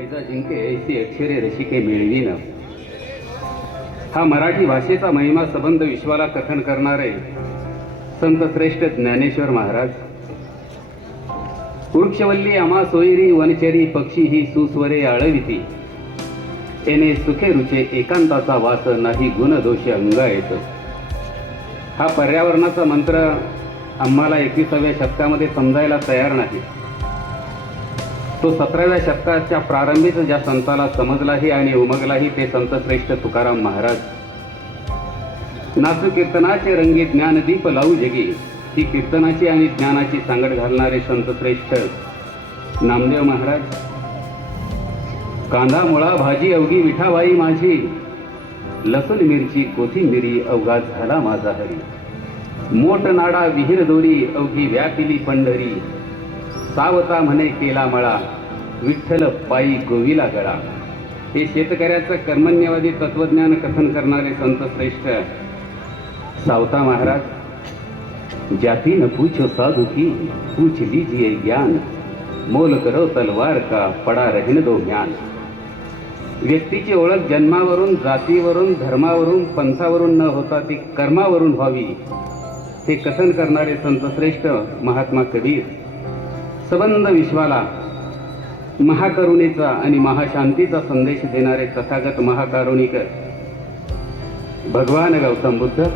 पैजा जिंके ऐसी अक्षरे रसिके मिळवीन हा मराठी भाषेचा महिमा संबंध विश्वाला कथन करणारे संत श्रेष्ठ ज्ञानेश्वर महाराज. वृक्षवल्ली आमा सोयरी वनचरी पक्षी ही सुस्वरे आळविती. येणे सुखे रुचे एकांताचा वास नाही गुण दोष अंगा येत हा पर्यावरणाचा मंत्र आम्हाला एकविसाव्या शतकामध्ये समजायला तयार नाही. तो सतराव्या शतकाच्या प्रारंभीच ज्या संताला समजलाही आणि उमगलाही ते संत श्रेष्ठ तुकाराम महाराज. नाचू कीर्तनाचे रंगी ज्ञानदीप लावू जगी ही कीर्तनाची आणि ज्ञानाची सांगड घालणारे संत श्रेष्ठ नामदेव महाराज. कांदा मुळा भाजी अवघी विठाबाई माझी लसूण मिरची कोथिंबिरी अवघा झाला माझा हरी. मोठ नाडा विहीर दोरी अवघी व्यापिली पंढरी. सावता म्हणे केला मळा विठ्ठल पायी गोविला गळा. हे शेतकऱ्याचं कर्मण्यवादी तत्वज्ञान कथन करणारे संत श्रेष्ठ सावता महाराज जाती न पूछो साधू की पूछ लीजिए ज्ञान. मोल करो तलवार का पडा रहन दो ज्ञान व्यक्तीची ओळख जन्मावरून जातीवरून धर्मावरून पंथावरून न होता ती कर्मावरून व्हावी. हे कथन करणारे संत श्रेष्ठ महात्मा कबीर. सबंध विश्वाला महाकरुणेचा आणि महाशांतीचा संदेश देणारे तथागत महाकारुणीकर. भगवान गौतम बुद्ध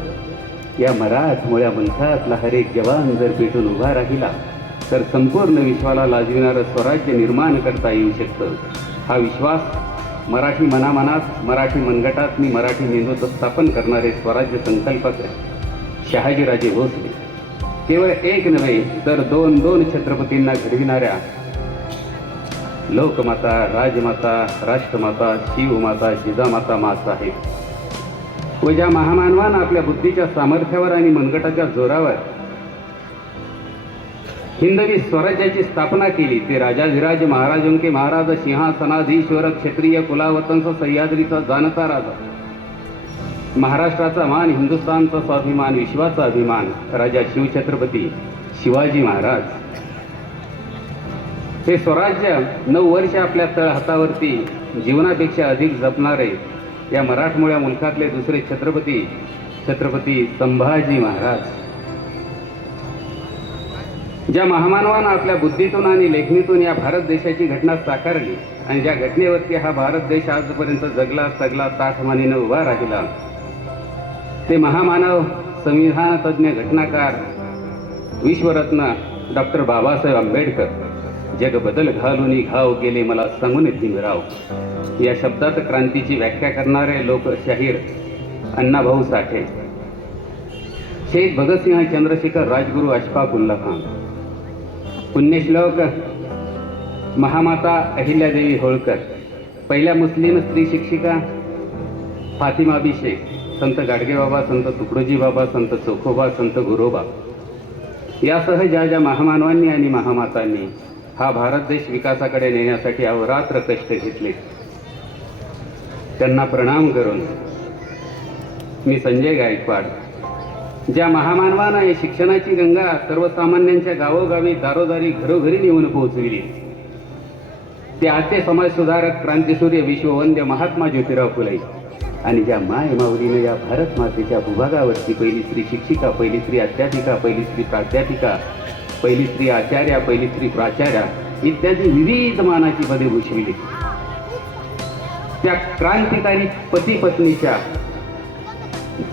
या मराठमोळ्या मंथातला हरेक जवान जर पेटून उभा राहिला तर संपूर्ण विश्वाला लाजविणारं स्वराज्य निर्माण करता येऊ शकतं. हा विश्वास मराठी मनामनात मराठी मनगटात मी मराठी हिंदुत्व स्थापन करणारे स्वराज्य संकल्पक शहाजीराजे भोसले. केवळ एक नव्हे तर दोन दोन छत्रपतींना घडविणाऱ्या लोकमाता राजमाता राष्ट्रमाता शिवमाता जिजामाता माता आहे व ज्या महामानवान आपल्या बुद्धीच्या सामर्थ्यावर आणि मनगटाच्या जोरावर हिंदवी स्वराज्याची स्थापना केली ते राजाधिराज महाराजोंके महाराज सिंहासनाधीश्वर क्षत्रिय कुलावतंस सह्याद्रीचा जाणता राजा. महाराष्ट्राचा मान हिंदुस्थानचा स्वाभिमान विश्वाचा अभिमान राजा शिवछत्रपती शिवाजी महाराज. हे स्वराज्य नऊ वर्ष आपल्या तळ हातावरती जीवनापेक्षा अधिक जपणारे या मराठमोळ्या मुलखातले दुसरे छत्रपती छत्रपती संभाजी महाराज. ज्या महामानवानं आपल्या बुद्धीतून आणि लेखणीतून या भारत देशाची घटना साकारली आणि ज्या घटनेवरती हा भारत देश आजपर्यंत जगला सगला ताठमानीनं उभा राहिला ते महामानव संविधान तज्ज्ञ घटनाकार विश्वरत्न डॉक्टर बाबासाहेब आंबेडकर जग बदल घालून घाव गेले मला सांगून भीमराव या शब्दात क्रांतीची व्याख्या करणारे लोकशाहीर अण्णाभाऊ साठे. शेख भगतसिंह चंद्रशेखर राजगुरू अशफाक उल्ला खान. पुण्यश्लोक महामाता अहिल्यादेवी होळकर. पहिल्या मुस्लिम स्त्री शिक्षिका फातिमा अभिषेक संत गाडगेबाबा संत तुकडोजी बाबा संत चोखोबा संत गुरोबा. यासह ज्या ज्या महामानवांनी आणि महामातांनी हा भारत देश विकासाकडे नेण्यासाठी अवरात्र कष्ट घेतले त्यांना प्रणाम करून मी संजय गायकवाड ज्या महामानवाना या शिक्षणाची गंगा सर्वसामान्यांच्या गावोगावी दारोदारी घरोघरी नेऊन पोहोचविली ते आजचे समाज सुधारक क्रांतीसूर्य विश्ववंद्य महात्मा ज्योतिराव फुले. आणि ज्या माय माऊलीनं या भारत मातेच्या भूभागावरती पहिली स्त्री शिक्षिका पहिली स्त्री अध्यापिका पहिली स्त्री प्राध्यापिका पहिली स्त्री आचार्या पहिली स्त्री प्राचार्या इत्यादी विविध मानाची पदे भूषविली त्या क्रांतिकारी पती पत्नीच्या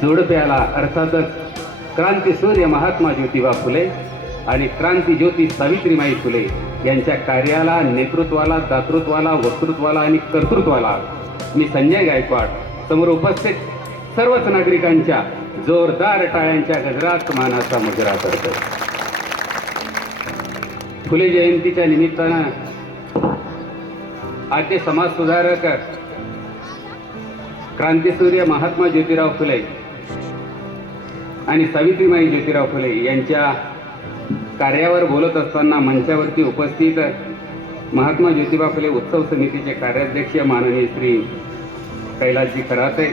जोडप्याला अर्थातच क्रांती सूर्य महात्मा ज्योतिबा फुले आणि क्रांती ज्योती सावित्रीमाई फुले यांच्या कार्याला नेतृत्वाला दातृत्वाला वक्तृत्वाला आणि कर्तृत्वाला मी संजय गायकवाड समोर उपस्थित सर्वच नागरिकांच्या जोरदार टाळ्यांच्या गजरात मानाचा मुजरा करतो फुले जयंतीच्या निमित्तानं आजचे समाज सुधारक क्रांतीसूर्य महात्मा ज्योतिराव फुले आणि सावित्रीमाई ज्योतिराव फुले यांच्या कार्यावर बोलत असताना मंचावरती उपस्थित महात्मा ज्योतिबा फुले उत्सव समितीचे कार्याध्यक्ष माननीय श्री कैलासजी खराते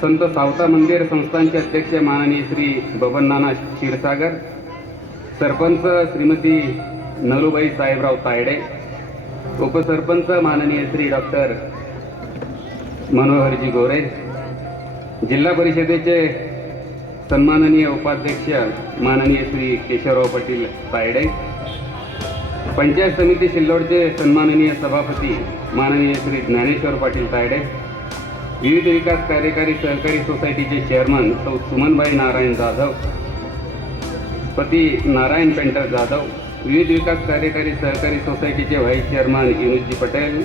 संत सावता मंदिर संस्थानचे अध्यक्ष माननीय श्री बबन नाना क्षीरसागर सरपंच श्रीमती नलुबाई साहेबराव तायडे उपसरपंच माननीय श्री डॉक्टर मनोहरजी गोरे जिल्हा परिषदेचे सन्माननीय उपाध्यक्ष माननीय श्री केशवराव पाटील तायडे पंचायत समिती शिल्लोडचे सन्माननीय सभापती माननीय श्री ज्ञानेश्वर पाटील तायडे विविध विकास कार्यकारी सहकारी सोसायटीचे चेअरमन सौ सुमनभाई नारायण जाधव पती नारायण पेंटर जाधव विविध विकास कार्यकारी सहकारी सोसायटीचे व्हाईस चेअरमन युनुसजी पटेल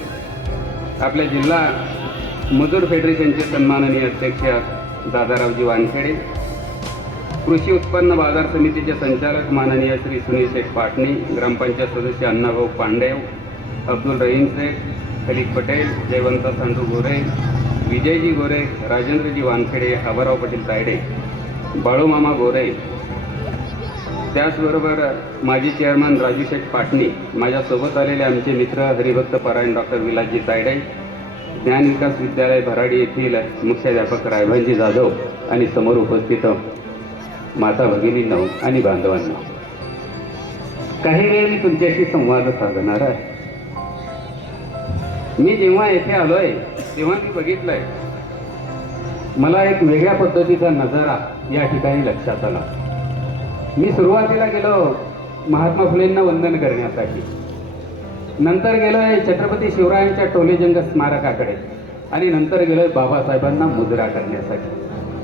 आपल्या जिल्हा मजूर फेडरेशनचे सन्माननीय अध्यक्ष दादारावजी वानखेडे कृषी उत्पन्न बाजार समितीचे संचालक माननीय श्री सुनील शेख पाटणी ग्रामपंचायत सदस्य अण्णाभाऊ पांडेव अब्दुल रहीम शेख खलीद पटेल जयवंत सांडू गोरे विजयजी गोरे राजेंद्रजी वानखेडे आबाराव पाटील तायडे बाळूमामा गोरे. त्याचबरोबर माजी चेअरमन राजू शेठ पाटणी माझ्यासोबत आलेले आमचे मित्र हरिभक्त परायण डॉक्टर विलासजी तायडे ज्ञान विकास विद्यालय भराडी येथील मुख्याध्यापक रायभानजी जाधव आणि समोर उपस्थित माता भगिनींनो आणि बांधवांना. काही वेळ मी तुमच्याशी संवाद साधणार आहे. मी जेव्हा येथे आलोय तेव्हा मी बघितलंय. मला एक वेगळ्या पद्धतीचा नजारा या ठिकाणी लक्षात आला. मी सुरुवातीला गेलो महात्मा फुलेंना वंदन करण्यासाठी. नंतर गेलोय छत्रपती शिवरायांच्या टोलेजंग स्मारकाकडे आणि नंतर गेलोय बाबासाहेबांना मुजरा करण्यासाठी.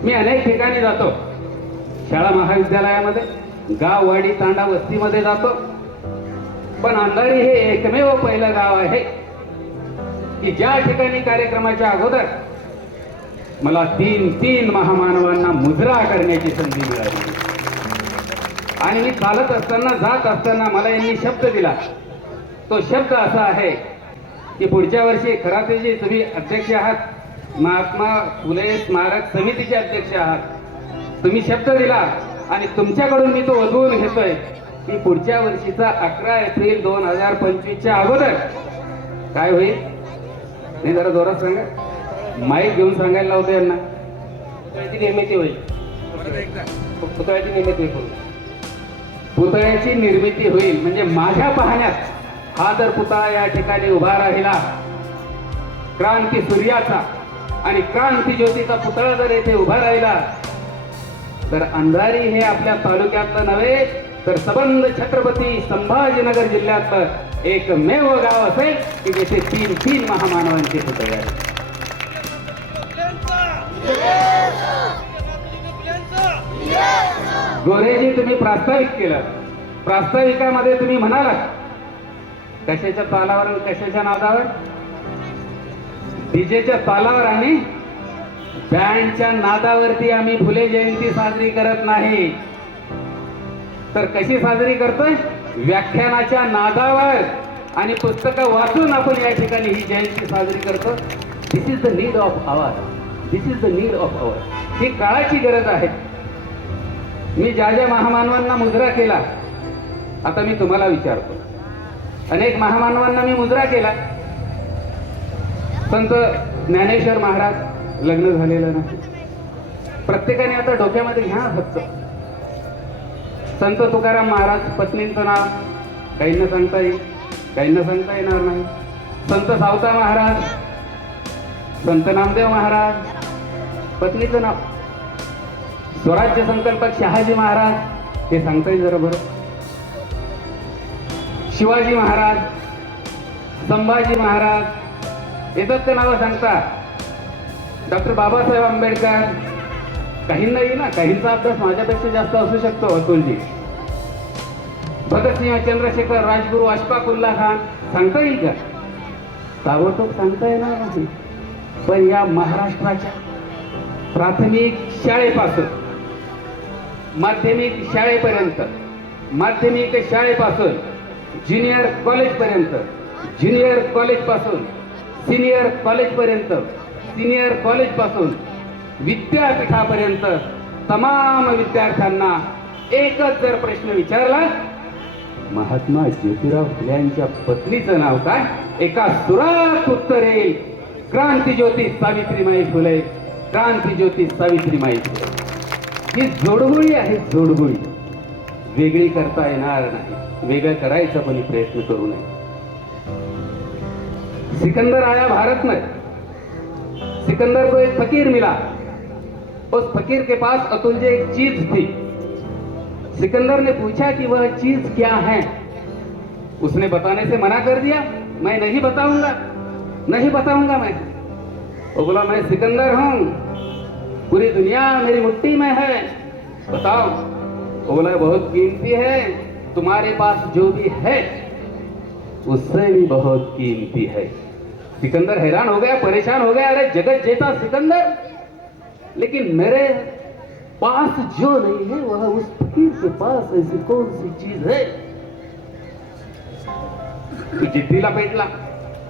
मी अनेक ठिकाणी जातो. शाळा महाविद्यालयामध्ये गाव वाडी तांडा वस्तीमध्ये जातो. पण अंधारी हे एकमेव पहिलं गाव आहे. की ज्या ठिकाणी कार्यक्रमाच्या अगोदर मला तीन तीन महामानवांना मुजरा करण्याची संधी मिळाली. आणि मी चालत असताना जात असताना मला यांनी शब्द दिला. तो शब्द असा आहे की पुढच्या वर्षी खरातेजी तुम्ही अध्यक्ष आहात महात्मा फुले स्मारक समितीचे अध्यक्ष आहात. तुम्ही शब्द दिला आणि तुमच्याकडून मी तो वधवून घेतोय की पुढच्या वर्षीचा अकरा एप्रिल दोन हजार पंचवीसच्या अगोदर काय होईल? नाही जरा जोरात सांगा. माईक घेऊन सांगायला लावतो यांना. पुतळ्याची निर्मिती होईल. पुतळ्याची निर्मिती होईल. पुतळ्याची निर्मिती होईल. म्हणजे माझ्या पाहण्यात हा जर पुतळा या ठिकाणी उभा राहिला क्रांती सूर्याचा आणि क्रांती ज्योतीचा पुतळा जर येथे उभा राहिला तर अंधारी हे आपल्या तालुक्यातलं नव्हे तर सबंध छत्रपती संभाजीनगर जिल्ह्यातलं एकमेव गाव असेल की जेथे तीन तीन महामानवांचे पुतळे आहेत गोरेजी तुम्ही प्रास्ताविक केलं. प्रास्ताविकामध्ये तुम्ही म्हणालात कशाच्या तालावर आणि कशाच्या नादावर? डीजेच्या तालावर आणि बँडच्या नादावरती आम्ही फुले जयंती साजरी करत नाही. तर कशी साजरी करतोय? व्याख्यानाच्या नादावर. आणि पुस्तकं वाचून आपण या ठिकाणी ही जयंती साजरी करतो. This is the need of hour this is the need of hour ही काळाची गरज आहे. मी ज्या ज्या महामानवांना मुजरा केला आता मी तुम्हाला विचारतो. अनेक महामानवांना मी मुजरा केला. संत ज्ञानेश्वर महाराज लग्न झालेलं नाही. प्रत्येकाने आता डोक्यामध्ये घ्या फक्त. संत तुकाराम महाराज पत्नींचं नाव काहींना सांगता येईल काहींना सांगता येणार नाही. संत सावता महाराज संत नामदेव महाराज पत्नीचं नाव. स्वराज्य संकल्पक शहाजी महाराज हे सांगता येईल जरा बरं. शिवाजी महाराज संभाजी महाराज येतात ते नावं सांगता. डॉक्टर बाबासाहेब आंबेडकर काहींना ना काहींचा अभ्यास माझ्यापेक्षा जास्त असू शकतो अतुलजी. भगतसिंह चंद्रशेखर राजगुरू अशफाकुल्ला खान सांगता येईल का? ताबडतोब सांगता येणार नाही. पण या महाराष्ट्राच्या प्राथमिक शाळेपासून माध्यमिक शाळेपर्यंत माध्यमिक शाळेपासून ज्युनियर कॉलेजपर्यंत ज्युनियर कॉलेजपासून सिनियर कॉलेजपर्यंत सिनियर कॉलेजपासून विद्यापीठापर्यंत तमाम विद्यार्थ्यांना एकच जर प्रश्न विचारला महात्मा ज्योतिराव फुले यांच्या पत्नीचं नाव काय? एका सुरात उत्तर येईल. क्रांती ज्योती सावित्रीमाई फुले. क्रांती ज्योती सावित्रीमाई फुले. ही जोडगोळी आहे जोडगोळी वेगळी करता येणार नाही. वेगळं करायचा पण प्रयत्न करू नये. सिकंदर आया भारत में सिकंदर को एक फकीर मिला. उस फकीर के पास अतुल्य एक चीज़ थी। सिकंदर ने पूछा कि वह चीज़ क्या है? उसने बताने से मना कर दिया, मैं नहीं बताऊँगा नहीं बताऊँगा मैं। वो बोला, मैं सिकंदर हूँ, पूरी दुनिया मेरी मुट्ठी में है, बताओ। वो बोला, बहुत कीमती है, तुम्हारे पास जो भी है, उससे भी बहुत कीमती है। सिकंदर हैरान हो गया, परेशान हो गया, अरे जगत जेता सिकंदर लेकिन मेरे पास जो नहीं है वह उस फकीर के पास ऐसी कौन सी चीज है? तू जिद्दीला पेटला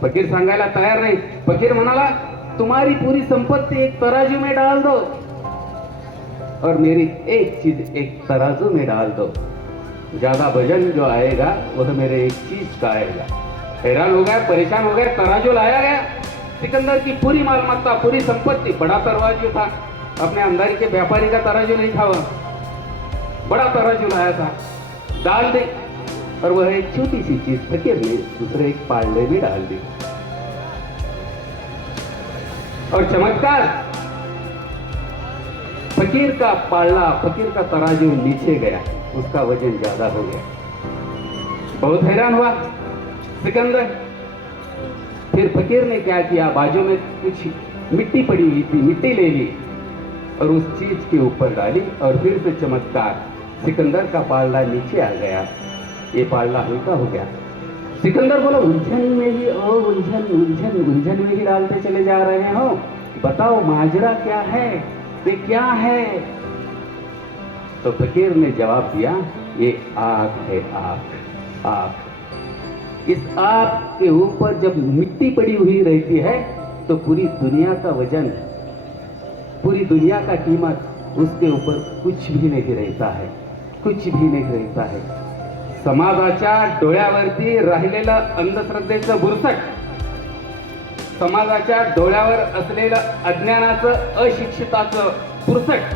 फकीर सांगायला तयार नाही. फकीर म्हणाला तुम्हारी पूरी संपत्ति एक तराजू में डाल दो. और मेरी एक चीज एक तराजू में डाल दो। ज्यादा वजन जो आएगा वह मेरे एक चीज का आएगा। हैरान हो गया परेशान हो गया तराजू लाया गया। सिकंदर की पूरी मालमत्ता पूरी संपत्ति बड़ा तराजू था। अपने अंधारी के व्यापारी का तराजू नहीं था वह। बड़ा तराजू लाया था। डाल दे। और वह एक छोटी सी चीज फकीर ने दूसरे एक पार्ले में डाल दी। और चमत्कार फकीर का पालना फकीर का तराजू नीचे गया। उसका वजन ज्यादा हो गया। बहुत हैरान हुआ सिकंदर। फिर फकीर ने क्या किया? बाजू में कुछ मिट्टी पड़ी हुई थी मिट्टी ले ली। और उस चीज़ के ऊपर डाली और फिर से चमत्कार, सिकंदर का पालना नीचे आ गया। ये पालना हल्का हो गया। सिकंदर बोला, उलझन में ही, ओ उलझन उलझन उलझन में ही डालते चले जा रहे हो। बताओ माजरा क्या है? ये क्या है? तो फकीर ने जवाब दिया, ये आग है, आग आग। इस आग के ऊपर जब मिट्टी पड़ी हुई रहती है तो पूरी दुनिया का वज़न पूरी दुनिया का कीमत उसके ऊपर कुछ भी नहीं रहता है कुछ भी नाही रहता है समाजाच्या डोळ्यावरती राहिलेलं अंधश्रद्धेचं बुरसट समाजाच्या डोळ्यावर असलेलं अज्ञानाचं अशिक्षिताचं पुरसट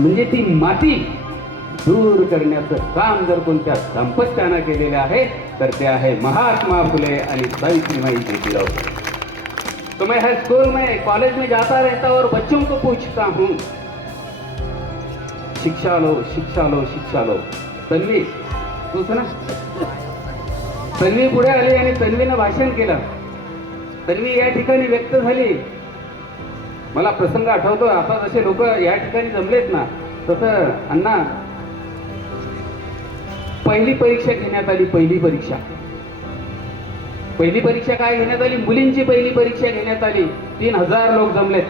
म्हणजे ती माती दूर करण्याचं काम जर कोणत्या दाम्पत्यानं केलेलं आहे तर ते आहे महात्मा फुले आणि सावित्रीबाई ज्योतिराव फुले। तो मैं हर स्कूल में कॉलेज में जाता रहता और बच्चों को पूछता हूँ। शिक्षा लो शिक्षा लो शिक्षा लो। तन्वी तू ना तन्वी पुढे आली आणि तन्वीनं भाषण केलं. तन्वी या ठिकाणी व्यक्त झाली. मला प्रसंग आठवतो आता जसे लोक या ठिकाणी जमलेत ना तसं अण्णा पहिली परीक्षा घेण्यात आली पहिली परीक्षा. पहिली परीक्षा काय घेण्यात आली? मुलींची पहिली परीक्षा घेण्यात आली. तीन हजार लोक जमलेत.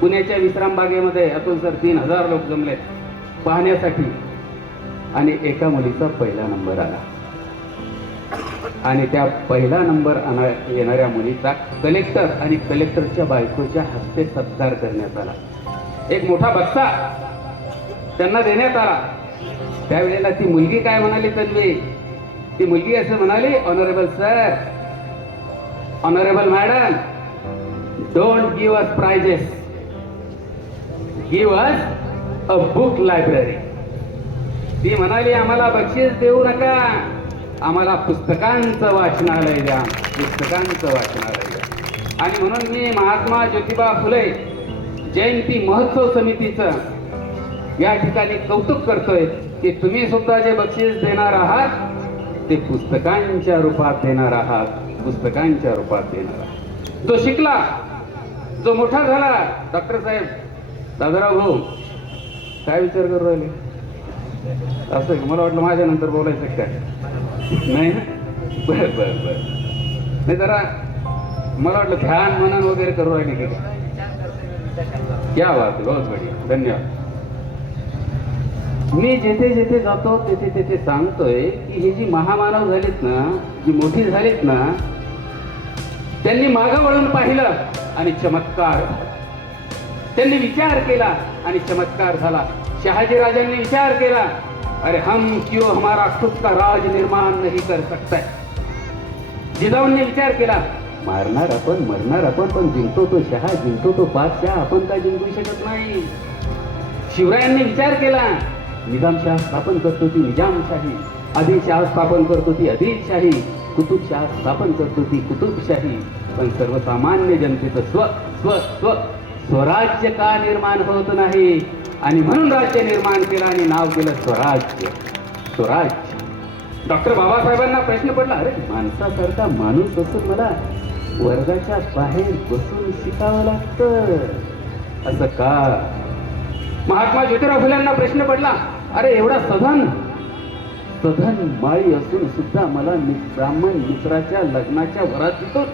पुण्याच्या विश्रामबागेमध्ये अतुल सर तीन हजार लोक जमलेत. पाहण्यासाठी. आणि एका मुलीचा पहिला नंबर आला. आणि त्या पहिला नंबर आणा येणाऱ्या मुलीचा कलेक्टर आणि कलेक्टरच्या बायकोच्या हस्ते सत्कार करण्यात आला. एक मोठा बक्सा त्यांना देण्यात आला. त्यावेळेला ती मुलगी काय म्हणाली तन्वी? ती मुलगी असं म्हणाली honourable sir honourable madam don't give us prizes give us a book library ती म्हणाली आम्हाला बक्षीस देऊ नका. आम्हाला पुस्तकांचं वाचनालय द्या. पुस्तकांचं वाचनालय द्या. आणि म्हणून मी महात्मा ज्योतिबा फुले जयंती महोत्सव समितीचं या ठिकाणी कौतुक करतोय की तुम्ही सुद्धा जे बक्षीस देणार आहात ते पुस्तकांच्या रूपात देणार आहात. पुस्तकांच्या रूपात देणारा तो जो शिकला. जो मोठा झाला. डॉक्टर साहेब दादाराव भाऊ काय विचार करू राहिले? असं मला वाटलं माझ्या नंतर बोलायचं काय? नाही बर बर बर. नाही जरा मला वाटलं ध्यान मनन वगैरे करू राहिले की? क्या बात बहुत बढिया. धन्यवाद. मी जेथे जेथे जातो तेथे तेथे सांगतोय की ही जी महामानव झालीत ना जी मोठी झालीत ना त्यांनी मागं वळून पाहिलं आणि चमत्कार त्यांनी विचार केला आणि चमत्कार झाला. शहाजी राजांनी विचार केला अरे हम क्यों हमारा खुद का राज निर्माण नाही कर सकता? जिजाऊंनी विचार केला मारणार आपण मरणार आपण पण जिंकतो तो शहा जिंकतो तो बादशाह आपण काय जिंकू शकत नाही? शिवरायांनी विचार केला निजामशाह स्थापन करतो ती निजामशाही आदिलशाह स्थापन करतो ती आदिलशाही कुतुबशाह स्थापन करतो ती कुतुबशाही. पण सर्वसामान्य जनतेचं स्व स्व स्व स्वराज्य का निर्माण होत नाही? आणि म्हणून राज्य निर्माण केलं आणि नाव केलं स्वराज्य. स्वराज्य. डॉक्टर बाबासाहेबांना प्रश्न पडला अरे माणसासारखा माणूस असून मला वर्गाच्या बाहेर बसून शिकावं लागतं. असं का? महात्मा ज्योतिराव फुल्यांना प्रश्न पडला अरे एवढा सधन सधन माळी असून सुद्धा मला मि- ब्राह्मण मित्राच्या लग्नाच्या वरातीतून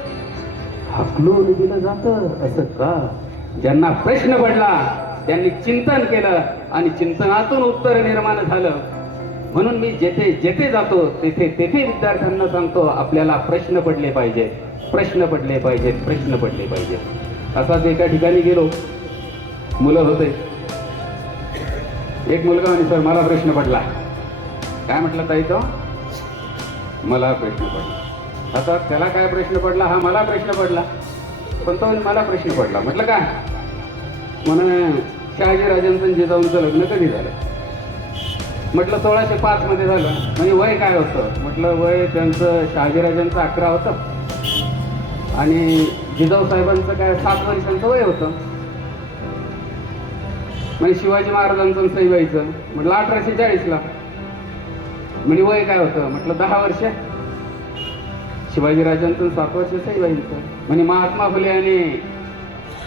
हकलून दिलं जातं असं का? ज्यांना प्रश्न पडला त्यांनी चिंतन केलं आणि चिंतनातून उत्तर निर्माण झालं. म्हणून मी जेथे जेथे जातो तेथे तेथे विद्यार्थ्यांना सांगतो आपल्याला प्रश्न पडले पाहिजेत प्रश्न पडले पाहिजेत प्रश्न पडले पाहिजेत. असाच एका ठिकाणी गेलो. मुलं होते. एक मुलगा म्हणे सर मला प्रश्न पडला. काय म्हटलं ताई तो? मला प्रश्न पडला. आता त्याला काय प्रश्न पडला? हा मला प्रश्न पडला. पण तो मला प्रश्न पडला. म्हटलं काय? म्हणे शहाजीराजांचं जिजाऊंचं लग्न कधी झालं? म्हटलं सोळाशे पाच मध्ये झालं. म्हणजे वय काय होतं? म्हटलं वय त्यांचं शहाजीराजांचं अकरा होतं. आणि जिजाऊ साहेबांचं काय सात वर्षांचं वय होतं. म्हणजे शिवाजी महाराजांचं सईबाईचं. म्हटलं अठराशे चाळीसला. म्हणजे वय काय होतं? म्हटलं दहा वर्ष. शिवाजीराजांचं सात वर्ष सईबाईंचं म्हणजे महात्मा फुले आणि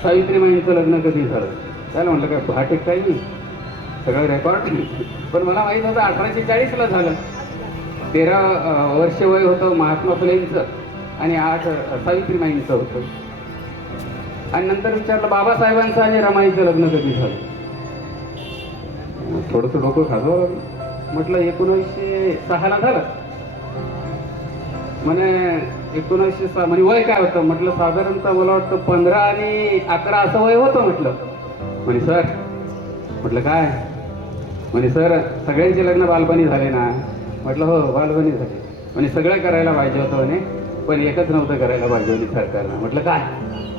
सावित्रीबाईंचं लग्न कधी झालं? त्याला म्हटलं काय भाटे काय नाही? सगळं रेकॉर्ड पण मला माहीत होतं अठराशे चाळीसला झालं. तेरा वर्ष वय होतं महात्मा फुलेंचं आणि आठ सावित्रीबाईंचं होतं. आणि नंतर विचारलं बाबासाहेबांचं आणि रमाईचं लग्न कधी झालं? थोडंसं डोकं खाजवावं लागलं. म्हटलं एकोणीसशे सहाला झालं. म्हणे एकोणीसशे सहा म्हणजे वय काय होतं? म्हटलं साधारणतः मला वाटतं पंधरा आणि अकरा असं वय होतं म्हटलं. म्हणे सर म्हटलं काय? म्हणे सर सगळ्यांचे लग्न बालपणी झाले ना. म्हटलं हो बालपणी झाले. म्हणे सगळं करायला पाहिजे होतं म्हणे पण एकच नव्हतं करायला पाहिजे होती सरकारनं. म्हटलं काय?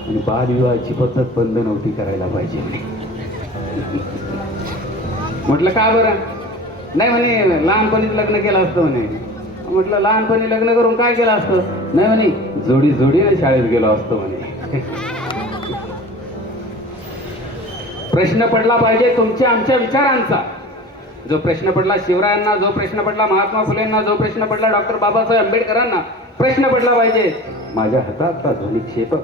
आणि बालविवाहाची पद्धत बंद नव्हती करायला पाहिजे म्हणे. म्हटलं का बरं? नाही म्हणे लहानपणीच लग्न केलं असतं म्हणे. म्हटलं लहानपणी लग्न करून काय केलं असतं? नाही म्हणे जोडी जोडीने शाळेत गेलो असतो म्हणे. प्रश्न पडला पाहिजे तुमच्या आमच्या विचारांचा. जो प्रश्न पडला शिवरायांना जो प्रश्न पडला महात्मा फुलेंना जो प्रश्न पडला डॉक्टर बाबासाहेब आंबेडकरांना प्रश्न पडला पाहिजे. माझ्या हातातला ध्वनिक्षेपक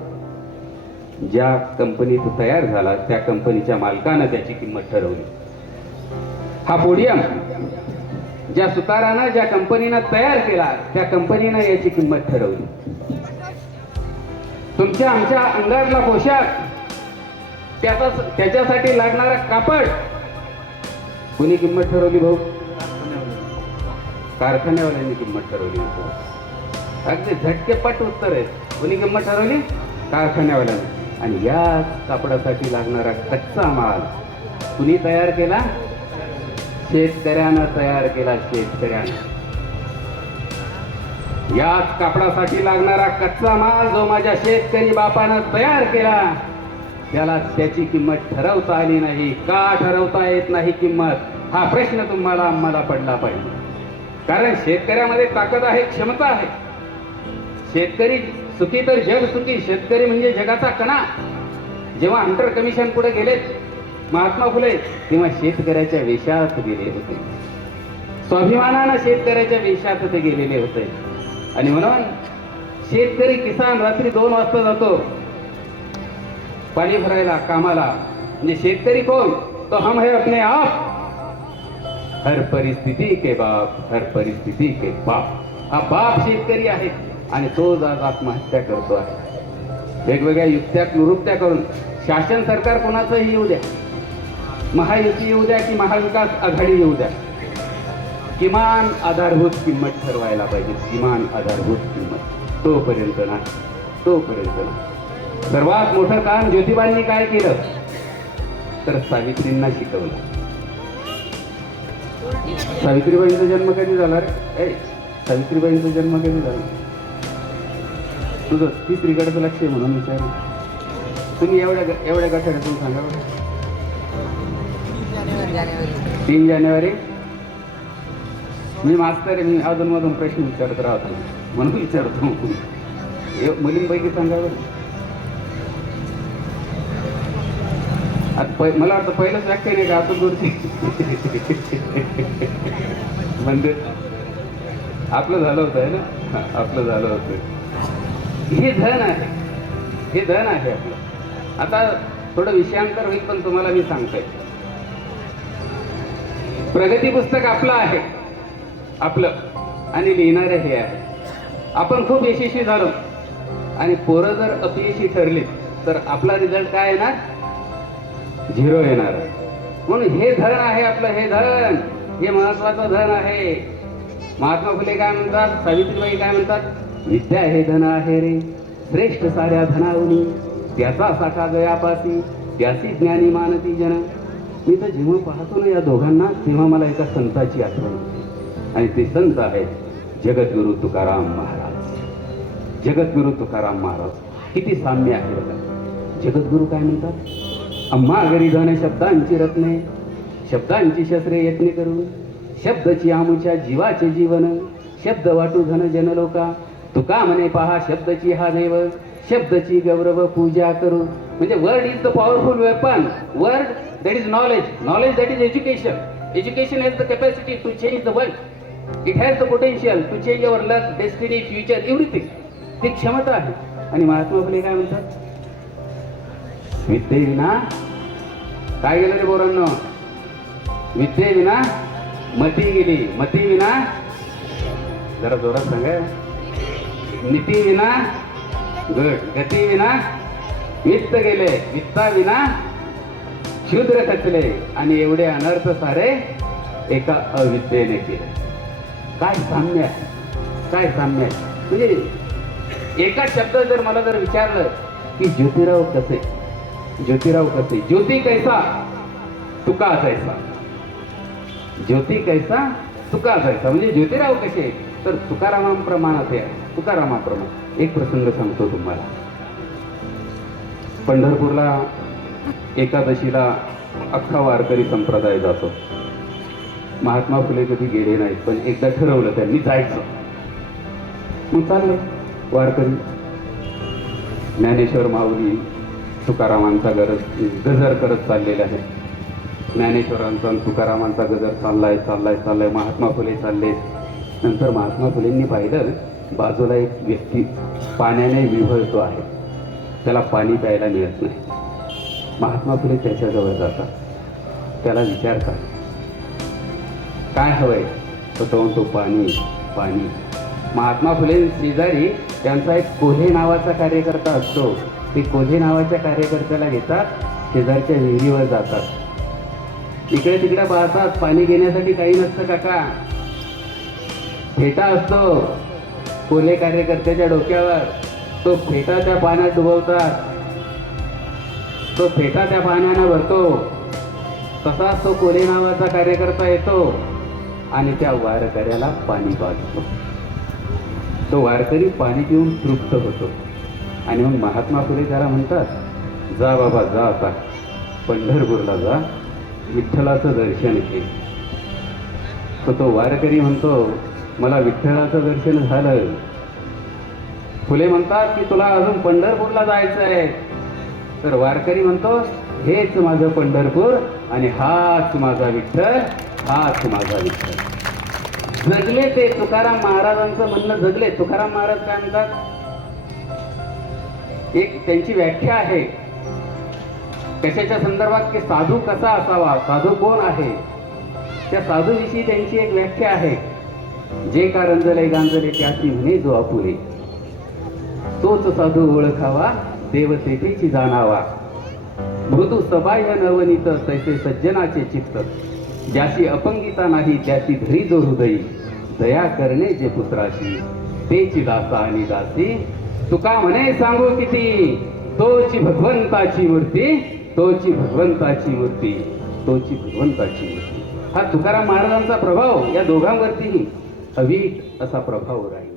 ज्या कंपनीत तयार झाला त्या कंपनीच्या मालकानं त्याची किंमत ठरवली. हा पोडियम ज्या सुतारानं ज्या कंपनीनं तयार केला त्या कंपनीनं याची किंमत ठरवली. तुमच्या आमच्या अंगारला पोशाख त्याचा त्याच्यासाठी लागणारा कापड कुणी किंमत ठरवली भाऊ? कारखान्यावाल्यांनी किंमत ठरवली अगदी झटकेपट उत्तर आहे. कुणी किंमत ठरवली? कारखान्यावाल्यांनी. आणि या कापडासाठी लागणारा कच्चा माल कुणी तयार केला? शेतकऱ्यानं तयार केला शेतकऱ्यानं. याच कापडासाठी लागणारा कच्चा माल जो माझ्या शेतकरी बापानं तयार केला त्याला त्याची किंमत ठरवता आली नाही. का ठरवता येत नाही किंमत? हा प्रश्न तुम्हाला आम्हाला पडला पाहिजे. कारण शेतकऱ्यामध्ये ताकद आहे क्षमता आहे. शेतकरी सुखी तर जग सुखी. शेतकरी म्हणजे जगाचा कणा. जेव्हा अंटर कमिशन पुढे गेलेत महात्मा फुले तेव्हा शेतकऱ्याच्या वेशात गेले होते. स्वाभिमानानं शेतकऱ्याच्या वेशात ते गेलेले होते. आणि म्हणून शेतकरी किसान रात्री दोन वाजता जातो. पाणी भरायला कामाला. म्हणजे शेतकरी कोण? तो हम है अपने आप. हर परिस्थिती के बाप हर परिस्थिती के बाप. हा बाप शेतकरी आहे आणि तो आज आत्महत्या करतो आहे. वेगवेगळ्या युक्त्या निवृत्त्या करून शासन सरकार कोणाचंही येऊ द्या. महायुती येऊ द्या की महाविकास आघाडी येऊ द्या. किमान आधारभूत किंमत ठरवायला पाहिजे. किमान आधारभूत किंमत. तोपर्यंत नाही. तोपर्यंत नाही. सर्वात मोठं काम ज्योतिबांनी काय केलं? तर सावित्रींना शिकवलं. सावित्रीबाईंचा जन्म कधी झाला रे? सावित्रीबाईंचा जन्म कधी झाला? तुझं ती त्रिगडाचं लक्ष आहे म्हणून विचार तुम्ही एवढ्या एवढ्या गठाड्यातून सांगा बरं. तीन जानेवारी? मी मास्तर आहे मी अधूनमधून प्रश्न विचारत राहतो. म्हणून विचारतो. हे मुलींपैकी सांगा आता पै मला वाटतं पहिलंच व्याख्यान आहे का आता दूरची म्हणजे आपलं झालं होतं आहे ना? आपलं झालं होतं. हे धन आहे. हे धन आहे आपलं. आता थोडं विषयांतर होईल पण तुम्हाला मी सांगतोय. प्रगती पुस्तक आपलं आहे. आपलं. आणि लिहिणारे हे आहे. आपण खूप यशस्वी झालो. आणि पोरं जर अपयशी ठरली तर आपला रिझल्ट काय येणार? झिरो येणार. म्हणून हे धन आहे आपलं हे धन हे महत्वाचं धन आहे. महात्मा फुले काय म्हणतात? सावित्रीबाई काय म्हणतात? विद्या हे धन आहे रे. श्रेष्ठ साऱ्या धनावनी. त्याचा साठा गयापासी त्याची ज्ञानी मानती जन. मी तर जेव्हा पाहतो ना या दोघांना तेव्हा मला एका संताची आठवण आणि ते संत आहेत जगद्गुरु तुकाराम महाराज. जगद्गुरु तुकाराम महाराज किती साम्य आहे बघा. जगद्गुरु काय म्हणतात? अम्मा घरी जाणे शब्दांची रत्ने शब्दांची शस्त्रे यत्ने करून. शब्दची आमुच्या जीवाचे जीवन. शब्द वाटू घन जनलोका तुका म्हणे पहा शब्दची हा देव. शब्दची गौरव पूजा करू. म्हणजे word is the powerful weapon word that is knowledge knowledge that is education education has the capacity to change the world it has the potential to change our luck destiny future everything ती क्षमता आहे आणि महात्मा फुले काय म्हणतात विद्येविना काय गेलं रे पोरांनो विद्येविना मती गेली मती विना जरा जोरात सांगा नीती विना गुड गती विना वित्त गेले वित्ता विना शूद्र खचले आणि एवढे अनर्थ सारे एका अविद्येने केले. काय साम्य आहे? काय साम्य आहे? म्हणजे एका शब्द जर मला जर विचारलं की ज्योतिराव कसे? ज्योतिराव कसे? ज्योती कैसा? तुका असायचा ज्योती कैसा? तुका असायचा म्हणजे ज्योतिराव कसे? तर तुकारामांप्रमाणात आहे तुकारामाप्रमाण एक प्रसंग सांगतो तुम्हाला. पंढरपूरला एकादशीला अख्खा वारकरी संप्रदाय जातो. महात्मा फुले कधी गेले नाहीत पण एकदा ठरवलं त्यांनी जायचं. मग चाललं वारकरी. ज्ञानेश्वर माऊली तुकारामांचा गरज गजर करत चाललेला आहे ज्ञानेश्वरांचा आणि तुकारामांचा गजर चाललाय चाललाय चाललाय महात्मा फुले चालले. नंतर महात्मा फुलेंनी पाहिलं बाजूला एक व्यक्ती पाण्याने विभळतो आहे. त्याला पाणी प्यायला मिळत नाही. महात्मा फुले त्याच्याजवळ जातात. त्याला विचारतात काय हवंय? तर तो म्हणतो पाणी पाणी. महात्मा फुले शेजारी त्यांचा एक कोल्हे नावाचा कार्यकर्ता असतो. ते कोल्हे नावाच्या कार्यकर्त्याला घेतात शेजारच्या विहिरीवर जातात. इकडे तिकडे पाहतात पाणी घेण्यासाठी काही नसतं काका. फेटा असतो. कोल्हे कार्यकर्त्याच्या डोक्यावर. तो फेटा त्या पाण्यात डुबवतात. तो फेटा त्या पाण्यानं भरतो. तसाच तो कोले नावाचा कार्यकर्ता येतो आणि त्या वारकऱ्याला पाणी पाजतो. तो वारकरी पाणी पिऊन तृप्त होतो. आणि मग महात्मा फुले त्याला म्हणतात जा बाबा जा आता. पंढरपूरला जा. विठ्ठलाचं दर्शन घे. तो तो वारकरी म्हणतो मला विठ्ठलाचं दर्शन झालं. फुले म्हणतात की तुला अजून पंढरपूरला जायचं आहे तर वारकरी म्हणतो हेच माझं पंढरपूर आणि हाच माझा विठ्ठल हाच माझा विठ्ठल. जगले ते तुकाराम महाराजांचं म्हणणं जगले. तुकाराम महाराज काय म्हणतात? एक त्यांची व्याख्या आहे. कशाच्या संदर्भात की साधू कसा असावा? साधू कोण आहे? त्या साधूविषयी त्यांची एक व्याख्या आहे. जे का रंजले गांजले त्याची म्हणे जो अपुरे तोच साधू ओळखावा देवतेची जाणावा. मृदू सबाह्य नवनीत तैसे सज्जनाचे चित्त. ज्याची अपंगिता नाही त्याची धरी जो हृदयी. दया करणे जे पुत्राशी. तेची दासा आणि दासी. तुका म्हणे सांगू किती? तोची भगवंताची मूर्ती तोची भगवंताची मूर्ती तोची भगवंताची मूर्ती. हा तुकाराम महाराजांचा प्रभाव या दोघांवरतीही अवीट असा प्रभाव राहील.